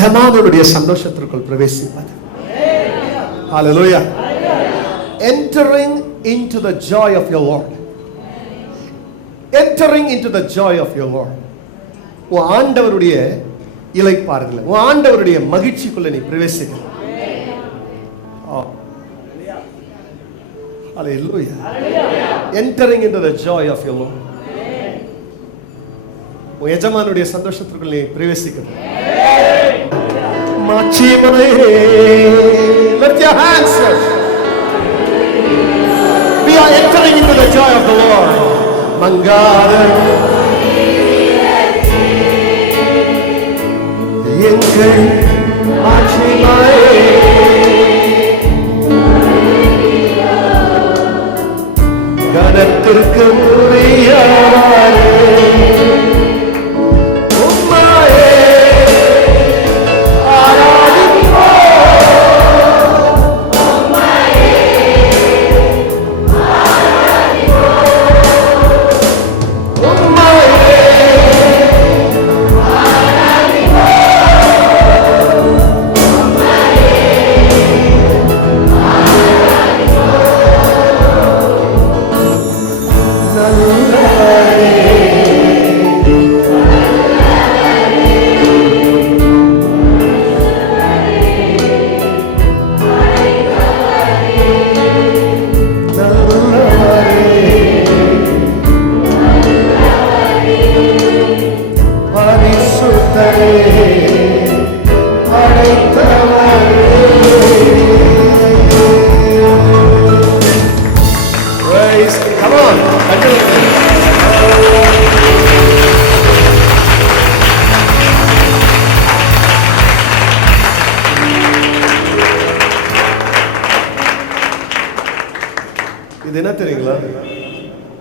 எஜமானனுடைய சந்தோஷத்திற்குள் பிரவேசிப்பது. Hallelujah. Entering into the joy of your Lord. Entering into the joy of your Lord. உன் ஆண்டவருடைய இளைப்பாறுதல், உன் ஆண்டவருடைய மகிழ்ச்சிக்குள்ள நீ பிரவேசிக்கலாம். Hallelujah. Entering into the joy of your Lord. உன் எஜமானுடைய சந்தோஷத்திற்குள் நீ பிரவேசிக்கலாம். Lift your hands. We are entering into the joy of the Lord. Mangada எங்கள் மாட்சிமாயே கனத்திற்கு உரியவரே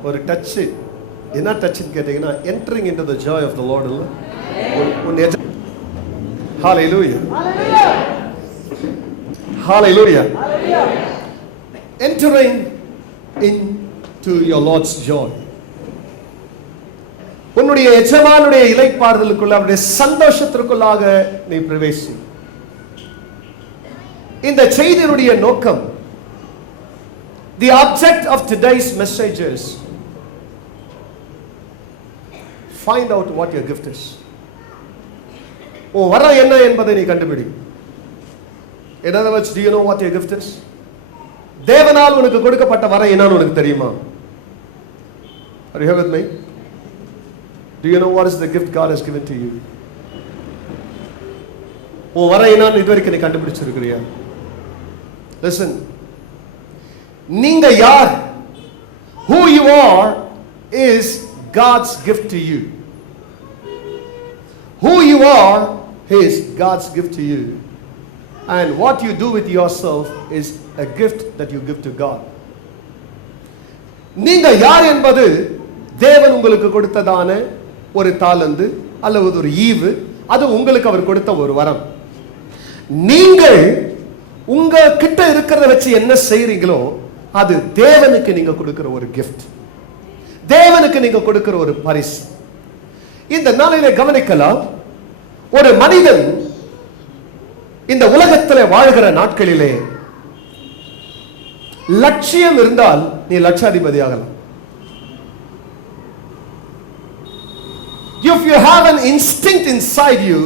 ஒரு டச். என்ன டச்னு கேட்டீங்கன்னா entering into the joy of the Lord இல்ல. Hallelujah. Hallelujah. Entering into your Lord's joy. உன்னுடைய எஜமானுடைய இளைப்பாறுதலுக்குள்ள, அவருடைய சந்தோஷத்திற்குள்ளாக நீ பிரவேசி. இந்த செய்தியினுடைய நோக்கம், the object of today's message is find out what your gift is. வரம் என்ன என்பதை நீ கண்டுபிடி. In other words, do you know what your gift is? தேவனால் உனக்கு கொடுக்கப்பட்ட வரம் என்னன்னு உனக்கு தெரியுமா? Are you here with me? Do you know what is the gift God has given to you? வரம் என்னன்னு இதுவரைக்கும் நீ கண்டுபிடிச்சிருக்கிறியா? Listen. நீங்க யார்? Who you are is God's gift to you. Who you are is God's gift to you. And what you do with yourself is a gift that you give to God. நீங்க யார் என்பது தேவன் உங்களுக்கு கொடுத்ததான ஒரு தாளந்து அல்லது ஒரு ஈவு. அது உங்களுக்கு அவர் கொடுத்த ஒரு வரம். நீங்கள் உங்க கிட்ட இருக்கிறத வச்சு என்ன செய்றீங்களோ அது தேவனுக்கு நீங்க கொடுக்கிற ஒரு gift. தேவனுக்கு நீங்க கொடுக்கிற ஒரு பரிசு. இந்த நாளிலே கவனிக்கலாம். ஒரு மனிதன் இந்த உலகத்திலே வாழ்கிற நாட்களிலே லட்சியம் இருந்தால் நீ லட்சாதிபதி ஆகலாம். If you have an instinct inside you,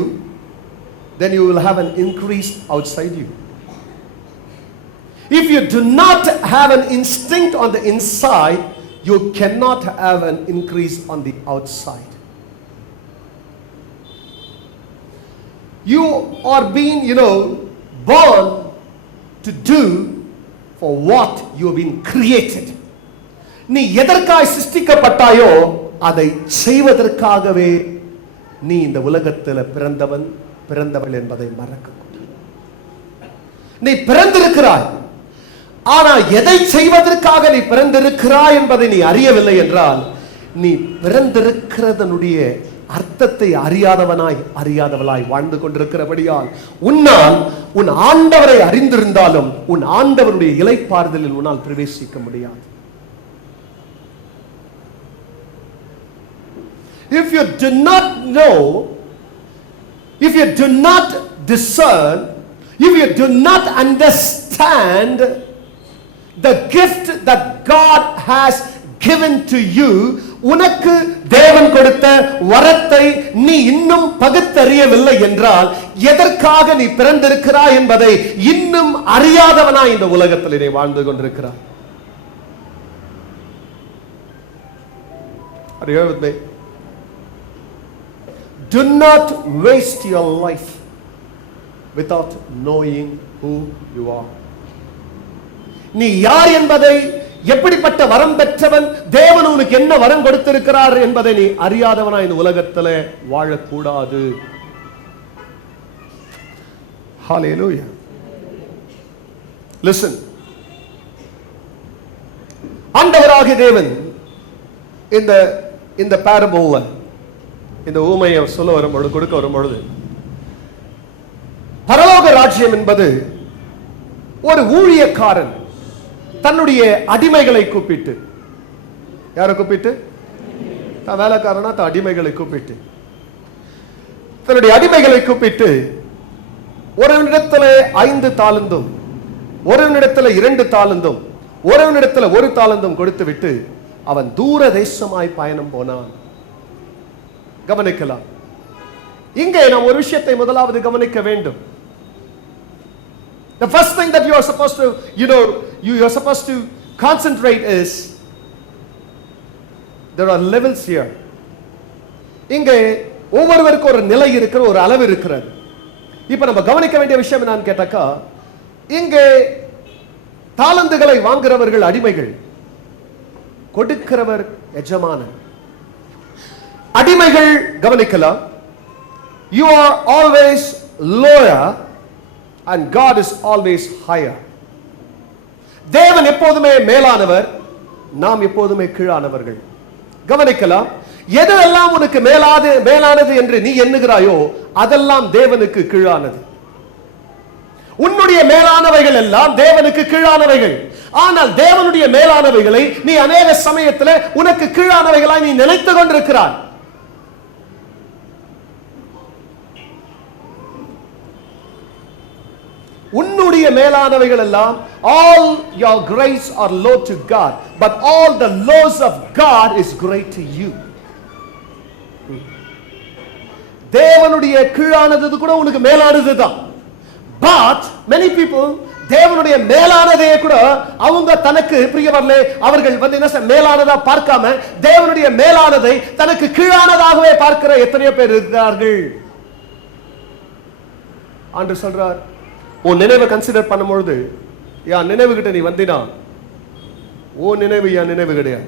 then you will have an increase outside you. If you do not have an instinct on the inside, you cannot have an increase on the outside. You are being, born to do for what you have been created. நீ எதற்காக சிருஷ்டிக்கப்பட்டாயோ அதை செய்வதற்காகவே நீ இந்த உலகத்தில் பிறந்தவள் என்பதை மறக்கக்கூடாது. நீ பிறந்திருக்கிறாய். ஆனா எதை செய்வதற்காக நீ பிறந்திருக்கிறாய் என்பதை நீ அறியவில்லை என்றால் நீ பிறந்திருக்கிறதனுடைய அர்த்தத்தை அறியாதவளாய் வாழ்ந்து கொண்டிருக்கிறபடியால் உன்னால் உன் ஆண்டவரை அறிந்திருந்தாலும் உன் ஆண்டவருடைய இளைப்பாறுதலில் உன்னால் பிரவேசிக்க முடியாது. If you do not know, if you do not discern, if you do not understand the gift that God has given to you, உனக்கு தேவன் கொடுத்த வரத்தை நீ இன்னும் பகுத்தறியவில்லை என்றால் எதற்காக நீ பிறந்திருக்கிறாய் என்பதை இன்னும் அறியாதவனாய் இந்த உலகத்தில் நீ வாழ்ந்து கொண்டிருக்கிறாய். Are you here with me? Do not waste your life without knowing who you are. நீ யார் என்பதை, எப்படிப்பட்ட வரம் பெற்றவன், தேவன் உனக்கு என்ன வரம் கொடுத்திருக்கிறார் என்பதை நீ அறியாதவனாய் இந்த உலகத்தில் வாழக்கூடாது. Hallelujah. Listen. ஆண்டவராகிய தேவன் இந்த parable, இந்த ஊமையை சொல்ல வரும்பொழுது, கொடுக்க வரும்பொழுது, பரலோக ராஜ்யம் என்பது ஒரு ஊழியக்காரன் தன்னுடைய அடிமைகளை கூப்பிட்டு, யாரை கூப்பிட்டு? தான் வேலைக்காரனா தன் அடிமைகளை கூப்பிட்டு, தன்னுடைய அடிமைகளை கூப்பிட்டு ஒருவனிடத்தில் 5 தாலந்தும், ஒருவனிடத்தில் 2 தாலந்தும், ஒருவனிடத்தில் 1 தாலந்தும் கொடுத்து விட்டு அவன் தூர தேசமாய் பயணம் போனான். கவனிக்கலாம். இங்கே நாம் ஒரு விஷயத்தை முதலாவது கவனிக்க வேண்டும். The first thing that you are supposed to, you are supposed to concentrate is there are levels here. இங்கே ஒவ்வொருவருக்கும் ஒரு நிலை இருக்கிற, ஒரு அளவு இருக்கிறது. இப்ப நம்ம கவனிக்க வேண்டிய விஷயம் என்னன்னு கேட்டாக்கா, இங்கே தாலந்துகளை வாங்குறவர்கள் அடிமைகள், கொடுக்கிறவர் எஜமானன். அடிமைகள் கவனிக்கலாம். You are always lower and God is always higher. தேவன் எப்போதுமே மேலானவர், நாம் எப்போதுமே கீழானவர்கள். கவனிக்கலாம். எதெல்லாம் உனக்கு மேலானது என்று நீ எண்ணுகிறாயோ அதெல்லாம் தேவனுக்கு கீழானது. உன்னுடைய மேலானவைகள் எல்லாம் தேவனுக்கு கீழானவைகள். ஆனால் தேவனுடைய மேலானவைகளை நீ அநேக சமயத்தில் உனக்கு கீழானவைகளாய் நீ நினைத்துக் கொண்டிருக்கிறாய். உன்னுடைய மேலானவைகள் எல்லாம், all your grace are low to God, but all the lows of God is great to you. தேவனுடைய கீழானது கூட உனக்கு மேலானது தான். But many people தேவனுடைய மேலானதையே கூட அவங்க தனக்கு பிரியவர்களே, அவர்கள் என்ன மேலானதா பார்க்காம தேவனுடைய மேலானதை தனக்கு கீழானதாகவே பார்க்கிற எத்தனையோ பேர் இருக்கிறார்கள். ஆண்டு சொல்றார், உன் நினைவை கன்சிடர் பண்ணும்பொழுது, என் நினைவு கிட்ட நீ வந்தினா, உன் நினைவு என் நினைவு கிடையாது.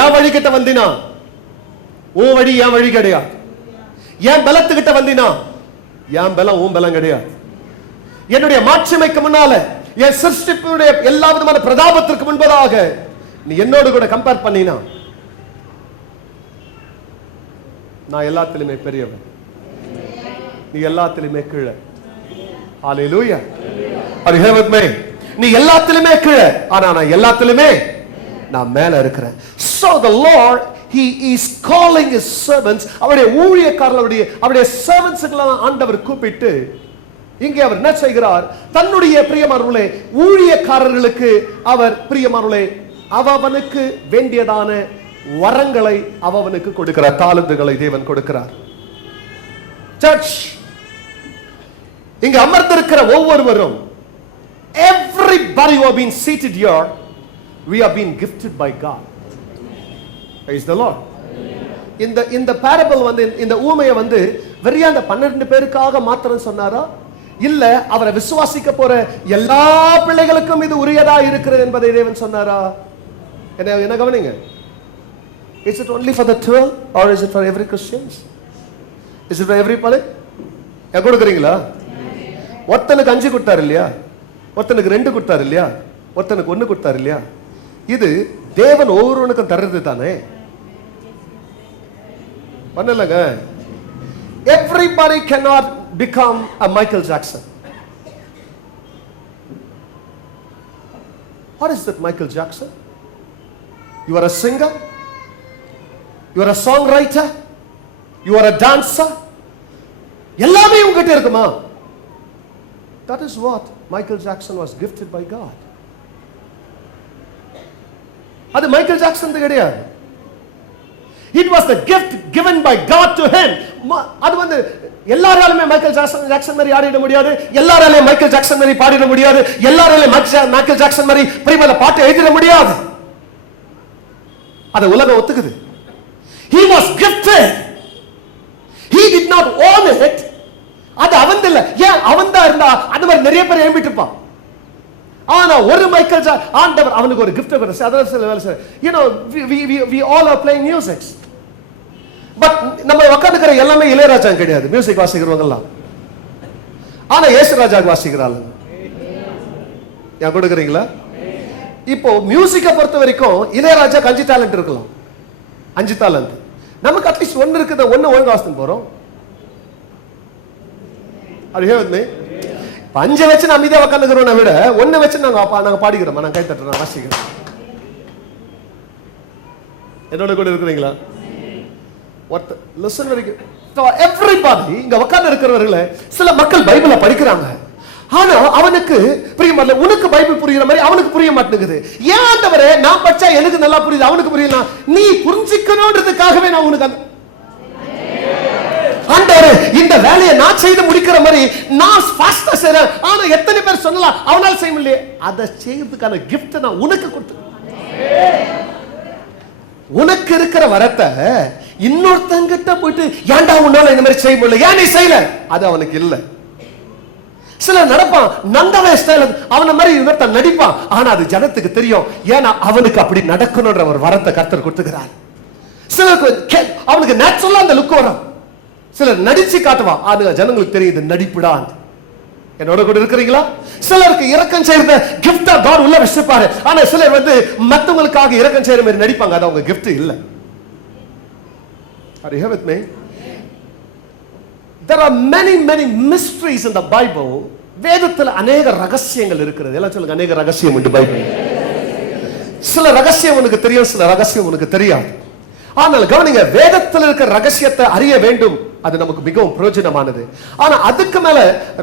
என் வழி கிட்ட வந்தினா, உன் வழி என் வழி கிடையாது. என் பலத்துக்கிட்ட வந்தினா, என் பலம் உன் பலம் கிடையாது. என்னுடைய மாட்சிமைக்கு முன்னால, என் சிருஷ்டிப்புடைய எல்லா விதமான பிரதாபத்திற்கு முன்பதாக நீ என்னோடு கூட கம்பேர் பண்ணினா, நான் எல்லாத்திலுமே பெரியவன், நீ எல்லாத்திலுமே கீழே. Hallelujah. Are you here with me? நீ எல்லாத்திலுமே கீழே, ஆனா நான் எல்லாத்திலுமே நான் மேல இருக்கிறேன். So the Lord, he is calling his servants, அவருடைய ஊழியக்காரர்களுடைய, அவருடைய servantsகளை ஆண்டவர் கூப்பிட்டு இங்கே அவர் என்ன செய்கிறார்? தன்னுடைய பிரியமானவர்களே ஊழியக்காரர்களுக்கு அவர் பிரியமானவர்களே அவனுக்கு வேண்டியதான வரங்களை அவனுக்கு கொடுக்கிறார், தாலந்துகளை தேவன் கொடுக்கிறார். சர்ச், இங்க அமர்ந்திருக்கிற ஒவ்வொருவரும், everybody who have been seated here, we have been gifted by God. Praise the Lord. இந்த parable இந்த ஊமையை வெறியா அந்த 12 பேருக்காக மாத்திரம் சொன்னாரா? இல்ல அவரை விசுவாசிக்க போற எல்லா பிள்ளைகளுக்கும் இது உரியதா இருக்கிறது என்பதை தேவன் சொன்னாரா? என்ன கவனிங்க. Is it only for the 12 or is it for every Christian? Is it for everybody? கொடுக்குறீங்களா? ஒருத்தனுக்கு 5 கொடுத்தாரு இல்லையா, ஒருத்தனுக்கு 2 கொடுத்தாரு இல்லையா, ஒருத்தனுக்கு 1 கொடுத்தாரு இல்லையா? இது தேவன் ஒவ்வொருவனுக்கும் தர்றது தானே, பண்ணலங்க. Everybody cannot become a Michael Jackson. What is that Michael Jackson? You are a singer, you are a songwriter, you are a dancer, எல்லாமே உங்ககிட்ட இருக்குமா? That is what Michael Jackson was gifted by God. அது Michael Jackson கிடையாது. It was the gift given by God to him. அது வந்து எல்லாராலுமே Michael Jackson மாதிரி ஆடிட முடியாது, எல்லாராலையும் மைக்கேல் ஜாக்சன் மாதிரி பாடிட முடியாது, எல்லாராலையும் மைக்கேல் ஜாக்சன் மாதிரி பிரியமான பாட்டு எழுதிட முடியாது. அது உலகம் ஒத்துக்குது. He was gifted. He did not own it. அது அவன் இல்ல. ஏன் அவன் தான் இருந்தா அந்த மாதிரி நிறைய பேர் எழுப்பிட்டு இருப்பான். ஆனா ஒரு மைக்கேல் ஆண்டவர் அவனுக்கு ஒரு gift கொடுத்தார். அதனால சில வேலை sir, you know, we all are playing music. But நம்ம உட்கார்ந்துக்கிற எல்லாமே இளையராஜா கிடையாது, மியூசிக் வாசிக்கிறவங்க எல்லாம். ஆனா இயேசுராஜாக்கு வாசிக்கிறாங்க. ஏன் கொடுக்குறீங்களா? இப்போ மியூசிக்கை பொறுத்த வரைக்கும் இளையராஜாக்கு 5 டேலண்ட் இருக்கலாம். 5 டேலண்ட். நமக்கு அட்லீஸ்ட் 1 இருக்குது, 1 ஒழுங்கா வாசித்து போறோம். அது ஏன் 5 வச்சு நான் அமைதியா உட்காந்துக்கிறோம் விட 1 வச்சு நாங்க பாடிக்கிறோம், நான் கை தட்டுறோம், வாசிக்கிறோம். என்னோட கூட இருக்கிறீங்களா? Listen very good. So everybody இங்க உட்கார்ந்து இருக்கிறவர்களே, சில மக்கள் பைபிளை படிக்கிறாங்க, ஆனா அவனுக்கு புரிய மாட்டல. உனக்கு பைபிள் புரியுற மாதிரி அவனுக்கு புரிய மாட்டேங்குது. ஏன் ஆண்டவரே, நான் படிச்சா எனக்கு நல்லா புரியுது, அவனுக்கு புரியல. நீ புரிஞ்சிக்கணும்ன்றதுக்காகவே நான் உனக்கு ஆண்டவரே இந்த வேலையை நான் செய்து முடிக்கிற மாதிரி நான் ஃபாஸ்டா செய்றேன். ஆனா எத்தனை பேர் சொல்லலாம் அவனால செய்ய முடியல. அதை செய்யறதுக்கான gift நான் உனக்கு கொடுத்தேன். உனக்கு இருக்கிற வரத்தை இன்னொருத்தங்கிட்ட போயிட்டு ஏன்டா உன்னால இந்த மாதிரி செய்ய முடியல, ஏன் நீ செய்யல, அது அவனுக்கு இல்ல. சில நடப்பான் நந்தவே ஸ்டைல், அவன மாதிரி இன்னொருத்தன் நடிப்பான், ஆனா அது ஜனத்துக்கு தெரியும், ஏன்னா அவனுக்கு அப்படி நடக்கணும்ன்ற ஒரு வரத்தை கர்த்தர் கொடுத்துக்கிறார். சிலருக்கு அவனுக்கு நேச்சுரலா அந்த லுக் வரும், சிலர் நடிச்சு காட்டுவான், அது ஜனங்களுக்கு தெரியுது நடிப்புடான். என்னோட கூட இருக்கிறீங்களா? சிலருக்கு இரக்கம் செய்யற கிஃப்டா காட் உள்ள வச்சிருப்பாரு, ஆனா சிலர் வந்து மத்தவங்களுக்காக இரக்கம் செய்யற மாதிரி நடிப்பாங்க, அது அவங்க கிஃப்ட் இல்ல. Are you here with me? There are many mysteries in the Bible. வேதத்துல அநேக ரகசியங்கள் இருக்கிறது. எல்லாம் சொல்லுங்க, அநேக ரகசியம் உண்டு பைபிள். சில ரகசியம் உனக்கு தெரியும், சில ரகசியம் உனக்கு தெரியாது. ஆனால் கவனிங்க, வேதத்தில் இருக்கிற ரகசியத்தை அறிய வேண்டும், அது நமக்கு மிகவும் பிரயோஜனமானது. ஆனா அதுக்கு மேல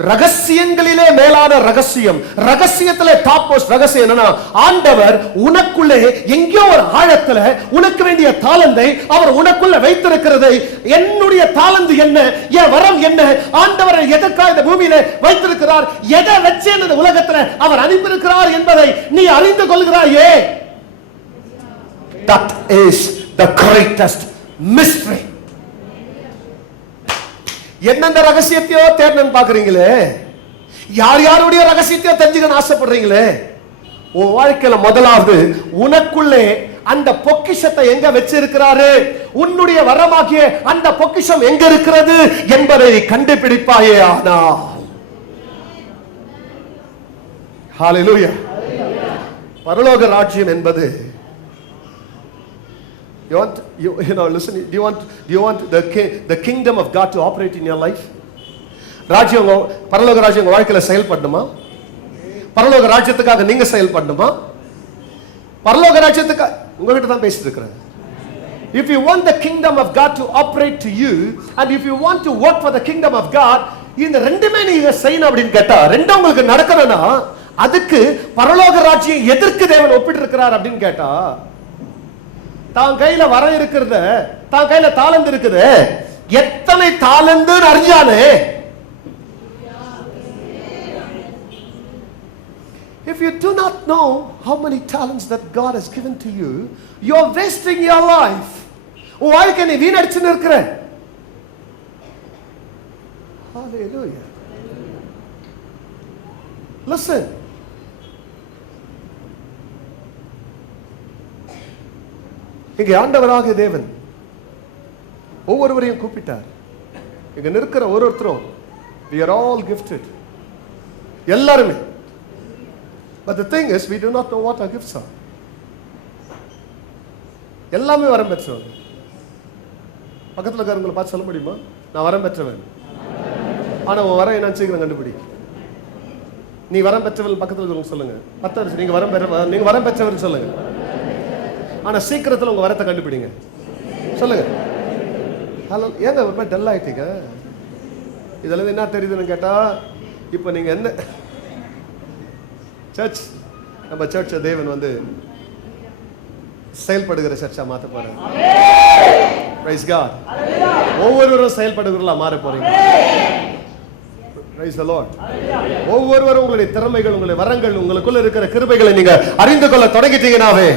ரகசியங்களிலே மேலான ரகசியம், ரகசியத்திலே டாப் மோஸ்ட் ரகசியம் என்னன்னா, ஆண்டவர் உனக்குள்ளே எங்கேயோ ஒரு ஆழத்துல உனக்கு வேண்டிய தாளந்தை அவர் உனக்குள்ள வைத்திருக்கிறதை, என்னுடைய தாளந்து என்ன, என் வரம் என்ன, ஆண்டவர் எதற்காக இந்த பூமியில வைத்திருக்கிறார், எதை வச்சு இந்த உலகத்துல அவர் அனுப்பியிருக்கிறார் என்பதை நீ அறிந்து கொள்கிறாயே. That is the greatest mystery. என்னென்ன ரகசியத்தையோ தேடணும்னு பாக்குறீங்களே, யார் யாருடைய ரகசியத்தையோ தெரிஞ்சுக்கணும் ஆசைப்படுறீங்களே, உன் வாழ்க்கையில முதலாவது உனக்குள்ளே அந்த பொக்கிஷத்தை எங்க வச்சிருக்கிறாரு, உன்னுடைய வரமாகிய அந்த பொக்கிஷம் எங்க இருக்கிறது என்பதை கண்டுபிடிப்பாயே. ஆனால் ஹalleluya, பரலோக ராஜ்யம் என்பது, listen, do you want the kingdom of God to operate in your life? ராஜ்யம், பரலோக ராஜ்யம் உங்க வாழ்க்கையில செயல்படணுமா? பரலோக ராஜ்யத்துக்காக நீங்க செயல்படணுமா? பரலோக ராஜ்யத்துக்கு உங்ககிட்ட தான் பேசிட்டு இருக்கிறேன். If you want the kingdom of God to operate to you, and if you want to work for the kingdom of God, இந்த ரெண்டுமே நீங்க செய்யணும் அப்படின்னு கேட்டா, ரெண்டும் உங்களுக்கு நடக்கணும்னா அதுக்கு பரலோக ராஜ்யம் எதற்கு தேவன் ஒப்பிட்டு இருக்கிறார் அப்படின்னு கேட்டா, தான் கையில வர இருக்கிறத, தான் கையில தாளந்து இருக்குது, எத்தனை தாளந்து அறிஞ்சானே. If you do not know how many talents that God has given to you, you are wasting your life. உன் வாழ்க்கை நீ வீணடிச்சுன்னு இருக்கிற. Hallelujah. Listen. இங்கே ஆண்டவராகிய தேவன் ஒவ்வொருவரையும் கூப்பிட்டார். இங்க நிற்கிற ஒருத்தரும் we are all gifted, எல்லாருமே. But the thing is, we do not know what our gifts are. எல்லாமே வரம் பெற்றவங்க. பக்கத்துல இருக்கிறவங்களை பார்த்து சொல்ல முடியுமா, நான் வரம் பெற்றவன், ஆனா உன் வரம் என்ன சீக்கிரம் கண்டுபிடி. நீ வரம் பெற்றவன் பக்கத்துல இருக்கிறவங்க சொல்லுங்க, 10 வருஷம் நீங்க வரம் பெற்றவர் சொல்லுங்க, ஆனா சீக்கிரத்துல உங்க வரத்தை கண்டுபிடிங்க. சொல்லுங்க. ஹலோ, ஏங்க ஒரு மாதிரி டல் ஆயிட்டீங்க? இதெல்லாம் என்ன தெரியுதுன்னு கேட்டா, இப்ப நீங்க என்ன சர்ச், நம்ம சர்ச்சை தேவன் வந்து செயல்படுகிற சர்ச்சா மாத்த போறாரு. Praise God. ஒவ்வொருவரும் செயல்படுகிறவர்களா மாற போறீங்க. Praise the Lord. ஒவ்வொருவரும் உங்களுடைய திறமைகள், உங்களுடைய வரங்கள், உங்களுக்குள்ள இருக்கிற கிருபைகளை நீங்க அறிந்து கொள்ள தொடங்கிட்டீங்கனாவே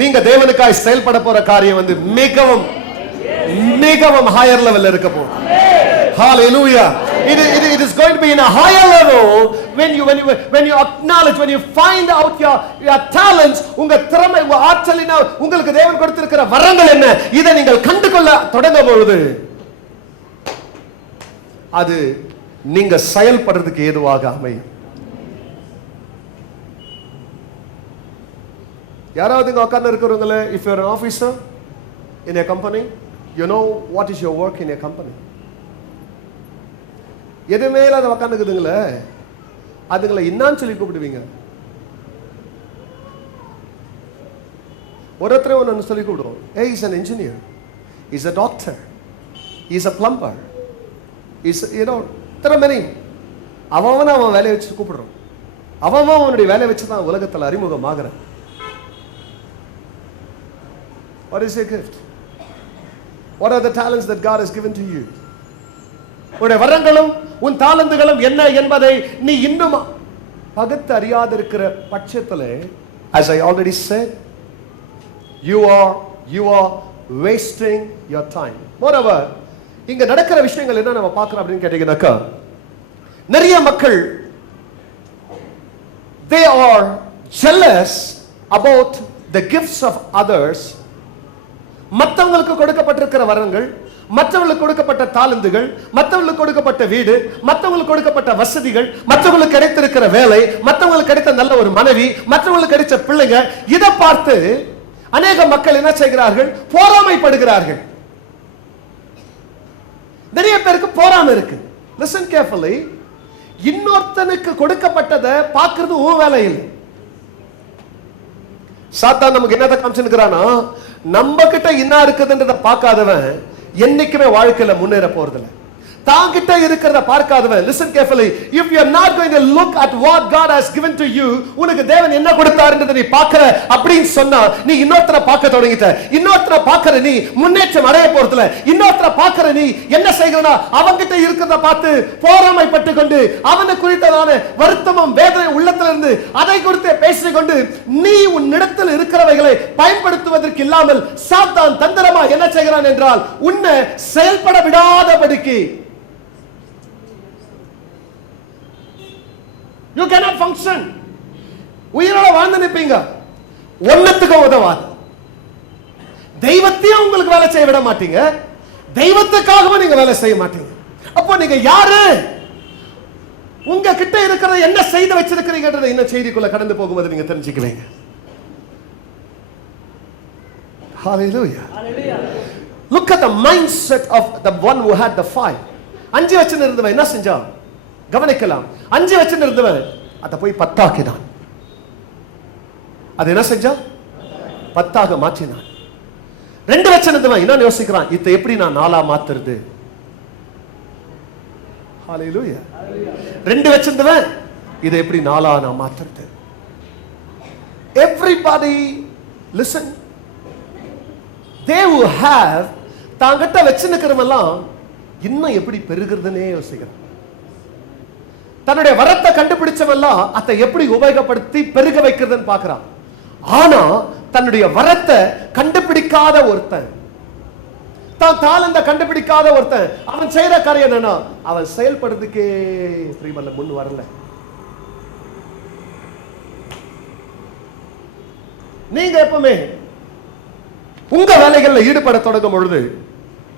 நீங்க தேவனுக்காய் செயல்பட போற காரியம் வந்து மிகவும் மிகவும் ஹையர் லெவல்ல இருக்க போகுது. Hallelujah. It is going to be in a higher level when you acknowledge, when you find out your talents, உங்க திறமை, உங்க ஆற்றலினா உங்களுக்கு தேவன் கொடுத்திருக்கிற வரங்கள் என்ன, இதை நீங்கள் கண்டுகொள்ள தொடங்கும் பொழுது அது நீங்க செயல்படுறதுக்கு ஏதுவாக அமையும். யாராவது இங்க உட்கார்ந்து இருக்கிறவங்கள, if you are an officer in a company, you know what is your work in a company. எதுவுமே இல்லாத உட்காந்துக்குதுங்களே, அதுங்களை என்னான்னு சொல்லி கூப்பிடுவீங்க? ஒருத்தரை ஒன்று சொல்லி கூப்பிடுவோம். Hey, he's an engineer, he's a doctor, he's a plumber, he's, you know, there are many. அவன் வேலையை வச்சு கூப்பிடுறோம். அவனுடைய வேலையை வச்சு தான் உலகத்தில் அறிமுகமாகிறான். What is your gift? What are the talents that God has given to you? உன்னுடைய வரங்களும் உன் தாளந்துகளும் என்ன என்பதை நீ இன்னும் பகுத்து அறியாத இருக்கிற பட்சத்தில், as I already said, you are wasting your time. Moreover, இங்க நடக்கிற விஷயங்கள் என்ன நம்ம பார்க்கிறோம் அப்படின்னு கேட்டீங்கன்னாக்கா, நிறைய மக்கள் they are jealous about the gifts of others. மற்றவங்களுக்கு கொடுக்கப்பட்டிருக்கிற வரங்கள், மற்றவங்களுக்கு கொடுக்கப்பட்ட தாளந்துகள், மற்றவங்களுக்கு கொடுக்கப்பட்ட வீடு, மற்றவங்களுக்கு கொடுக்கப்பட்ட வசதிகள், மற்றவங்களுக்கு கிடைத்திருக்கிற வேலை, மற்றவங்களுக்கு கிடைத்த நல்ல ஒரு மனைவி, மற்றவங்களுக்கு கிடைச்ச பிள்ளைங்க, இதை பார்த்து அநேக மக்கள் என்ன செய்கிறார்கள்? பொறாமைப்படுகிறார்கள். நிறைய பேருக்கு பொறாமை இருக்கு. Listen carefully. இன்னொருத்தனுக்கு கொடுக்கப்பட்டதை பார்க்கிறது உன் வேலை இல்லை. சாத்தான் நமக்கு என்னத்தை காமிச்சுக்கிறானா, நம்ம கிட்ட என்ன இருக்குதுன்றத பார்க்காதவன் என்னைக்குமே வாழ்க்கையில முன்னேற போறதில்லை. தாங்கிட்ட இருக்கிறத பார்க்காதவன், listen carefully, if you are not going to look at what God has given to you, உனக்கு தேவன் என்ன கொடுத்தாருன்றதை நீ பார்க்கற அப்படின்னு சொன்னா, நீ இன்னொருத்தரை பார்க்க தொடங்கிட்ட. இன்னொருத்தரை பார்க்கற நீ முன்னேற்றம் அடைய போறதில்லை. இன்னொருத்தரை பார்க்கற நீ என்ன செய்கிறனா, அவங்கிட்ட இருக்கிறத பார்த்து பொறாமைப்பட்டு கொண்டு, அவனை குறித்ததான வருத்தமும் வேதனை உள்ளத்துல இருந்து அதை குறித்து பேசிக்கொண்டு, நீ உன்னிடத்தில் இருக்கிறவைகளை பயன்படுத்துவதற்கு இல்லாமல் சாத்தான் தந்திரமா என்ன செய்கிறான் என்றால், உன்னை செயல்பட விடாதபடிக்கு you cannot function. உயிரோட வாழ்ந்து நிப்பீங்க, ஒன்னத்துக்கு உதவாது. தெய்வத்தையும் உங்களுக்கு வேலை செய்ய விட மாட்டீங்க, தெய்வத்துக்காகவும் நீங்க வேலை செய்ய மாட்டீங்க. அப்போ நீங்க யாரு? உங்க கிட்ட இருக்கிறத என்ன செய்து வச்சிருக்கிறீங்கன்றத இந்த செய்திக்குள்ள கடந்து போகும்போது நீங்க தெரிஞ்சுக்குவீங்க. Hallelujah. Look at the mindset of the one who had the 5. 5 வச்சு இருந்தவன் என்ன செஞ்சான் கவனிக்கலாம். 5 வச்சு இருந்தவன் அதை போய் 10 ஆக்கினான். அது என்ன செஞ்சான்? 10 மாற்றினான். 2 வச்சு இருந்தவன் என்ன யோசிக்கிறான், இதை எப்படி நான் 4 மாத்துறது? Hallelujah. 2 வச்சிருந்தவன் இதை எப்படி 4 நான் மாத்துறது? Everybody listen, they who have தாங்கிட்ட வச்சுக்கிறவெல்லாம் இன்னும் எப்படி பெருகிறதுனே யோசிக்கிறான். தன்னுடைய வரத்தை கண்டுபிடிச்சவெல்லாம் அதை எப்படி உபயோகப்படுத்தி பெருக வைக்கிறதுன்னு பார்க்கிறான். ஆனா தன்னுடைய வரத்தை கண்டுபிடிக்காத ஒருத்தன், தான் தாளந்த கண்டுபிடிக்காத ஒருத்தன், அவன் செய்யற காரியம் என்னன்னா, அவன் செயல்படுறதுக்கே பிரியமல்ல முன் வரல. நீங்க எப்பவுமே உங்க வேலைகள்ல ஈடுபட தொடங்கும் பொழுது,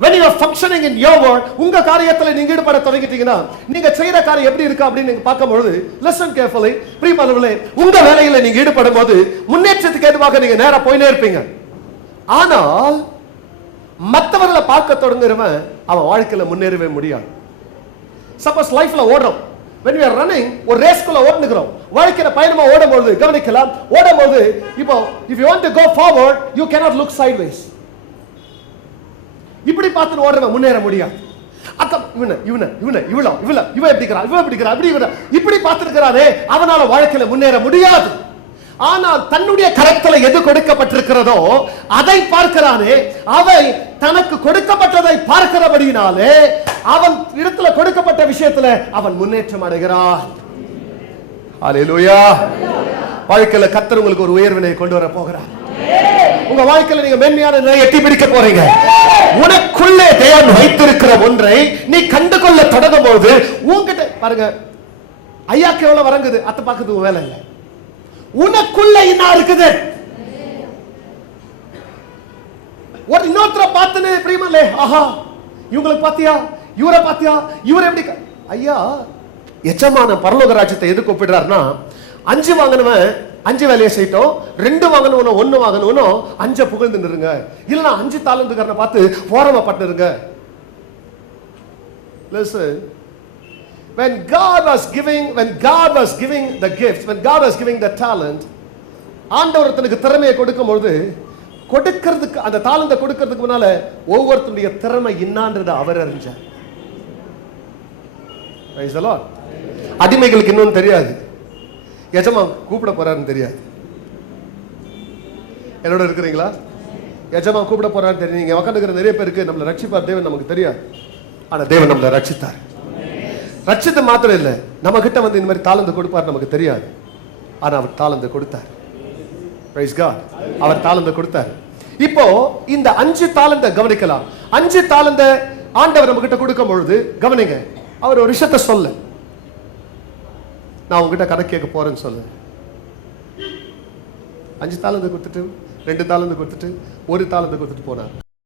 when you are functioning in your work, உங்க காரியத்துல நீங்க ஈடுபட தொடங்கிட்டீங்கன்னா, நீங்க செய்யற காரியம் எப்படி இருக்கு அப்படின்னு நீங்க பார்க்கும்போது, listen carefully, பிரியமானவர்களே, உங்க வேலையில நீங்க ஈடுபடும் போது முன்னேற்றத்துக்கு ஏதுவாக நீங்க நேரா போயினே இருப்பீங்க. ஆனால் மற்றவர்களை பார்க்க தொடங்குறவன் அவன் வாழ்க்கையில முன்னேறவே முடியாது. சப்போஸ் லைஃப்ல ஓடுறோம், when we are running, ஒரு ரேஸ்க்குள்ள ஓடுகிறோம், வாழ்க்கையில பயணமா ஓடும்போது கவனிக்கலாம், ஓடும்போது இப்போ if you want to go forward, you cannot look sideways. இப்படி பார்த்து ஓடுறவன் முன்னேற முடியாது. அக்கம் இவ இப்படி பார்த்திருக்கிறானே, அவனால வாழ்க்கையில முன்னேற முடியாது. ஆனால் தன்னுடைய கரத்துல எது கொடுக்கப்பட்டிருக்கிறதோ அதை பார்க்கிறானே, அவை தனக்கு கொடுக்கப்பட்டதை பார்க்கிறபடியினாலே அவன் இடத்துல கொடுக்கப்பட்ட விஷயத்துல அவன் முன்னேற்றம் அடைகிறான். ஹல்லேலூயா. வாழ்க்கையில கர்த்தர் உங்களுக்கு ஒரு உயர்வினை கொண்டு வர போகிறார். உங்க வாழ்க்கையில நீங்க மேன்மையான நிலையை எட்டி பிடிக்க போறீங்க. உனக்குள்ளே தேவன் வைத்திருக்கிற ஒன்றை நீ கண்டுகொள்ள தொடங்கும் போது உன்கிட்ட பாருங்க, ஐயாக்கு எவ்வளவு வரங்குது அத்தை பார்க்கறது வேலை இல்லை. உனக்குள்ள என்ன இருக்குது? ஒரு இன்னொருத்தர பார்த்துன்னு பிரியமல்லே, ஆஹா இவங்களுக்கு பாத்தியா, இவரை பாத்தியா, இவரை எப்படி ஐயா எஜமான பரலோக ராஜ்யத்தை எதுக்கு ஒப்பிடுறாருன்னா, 5 வாங்கினவன் 5 வேலையை செய்யட்டும், 2 வாங்கணும் 1 வாங்கணும் 5 புகழ்ந்து நிறுங்க, இல்லைன்னா 5 தாளந்துக்காரனை பார்த்து போராமப்பட்டுருங்க. Listen, when God was giving the gift, when God was giving the talent, ஆண்டவர் தனக்கு திறமையை கொடுக்கும்போது கொடுக்கிறதுக்கு அந்த தாளந்தை கொடுக்கிறதுக்கு முன்னால ஒவ்வொருத்தருடைய திறமை என்னன்றதை அவர் அறிஞ்சார். Praise the Lord. அடிமைகளுக்கு இன்னொன்னு தெரியாது, எஜமான் கூப்பிட போறாருன்னு தெரியாது. என்னோட இருக்கிறீங்களா? எஜமான் கூப்பிட போறாருன்னு தெரியும். நீங்க உட்காந்துக்கிற நிறைய பேருக்கு நம்மளை ரட்சிப்பார் தேவன் நமக்கு தெரியாது. ஆனா தேவன் நம்மளை ரட்சித்தார். ரட்சித்து மாத்திரம் இல்லை, நம்ம கிட்ட வந்து இந்த மாதிரி தாளந்து கொடுப்பார் நமக்கு தெரியாது. ஆனா அவர் தாளந்து கொடுத்தார். Praise God. அவர் தாளந்து கொடுத்தார். இப்போ இந்த 5 தாளந்தை கவனிக்கலாம். 5 தாளந்தை ஆண்டவர் நம்ம கிட்ட கொடுக்கும் பொழுது கவனிங்க, அவர் ஒரு விஷயத்தை சொல்ல, நான் உங்ககிட்ட கணக்கு கேட்க போறேன்னு சொல்லு. 5 தாளந்து கொடுத்துட்டு 2 தாளந்து கொடுத்துட்டு 1 தாளந்து கொடுத்துட்டு போனார்.